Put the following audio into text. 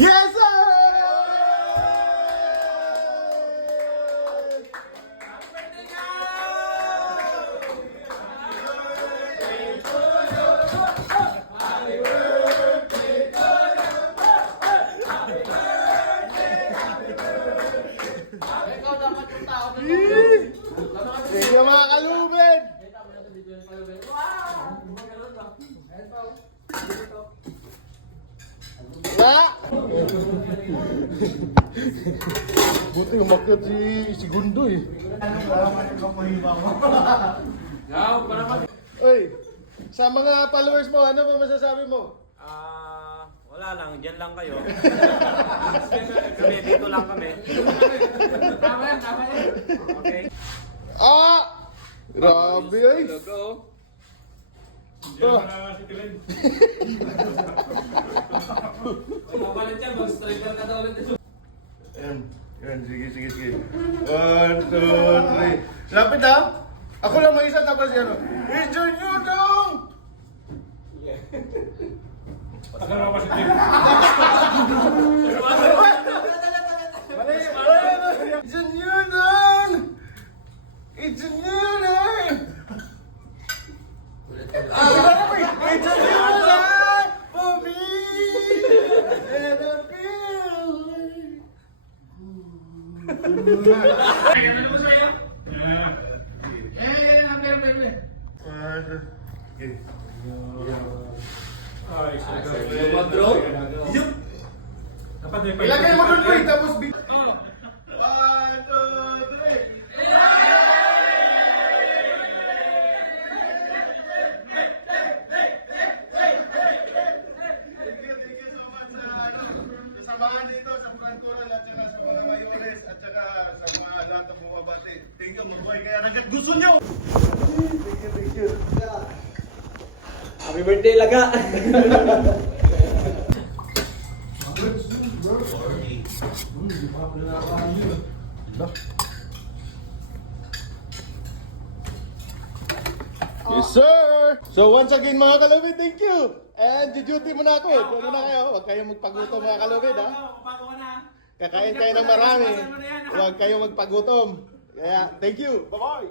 Yes, sir! Thank you mga kalubid! Wala! Buti umakyat si Gundo eh. Oy, sa mga followers mo, ano ba masasabi mo? Wala lang, dyan lang kayo. Kami, dito lang kami. Tama yan. Okay. Ah! Grabe ay! Oh. Yan, sige. 1, 2, 3. Lapit ha? Ako lang may isa tapos yan. Medyo nyo dong! Tagal mo pa si Tim. It's a new dawn! It's a new day! It's a new life for me! And I feel Dapat may ilagay mo doon, wait, tapos big... 1, 2, 3. Thank you so much sa samahan dito sa Planturan at saka sa mga mayores at saka sa mga lahat ng bumabati. Thank you, mabuhay kaya hanggat gusto nyo! Thank you. Happy birthday, Laga! Yes, sir! So once again mga kalubid, thank you! And duty mo na ako. Pwede na kayo. Huwag kayong magpagutom mga kalubid, ha? Kakain kayo ng marami. Huwag kayong magpagutom. Kaya, thank you! Bye-bye!